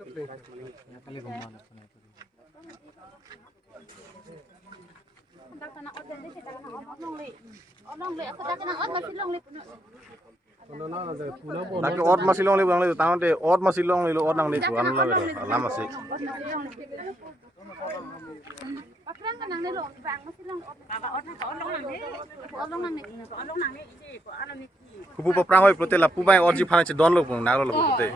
Lagi ot masih long lebang lagi, tangan deh ot masih long lagi, ot nang deh tuan lagi, lama sih. Kupu peperang hoi prote lah, pupai orji panen cedon lo pun, naglo lo prote.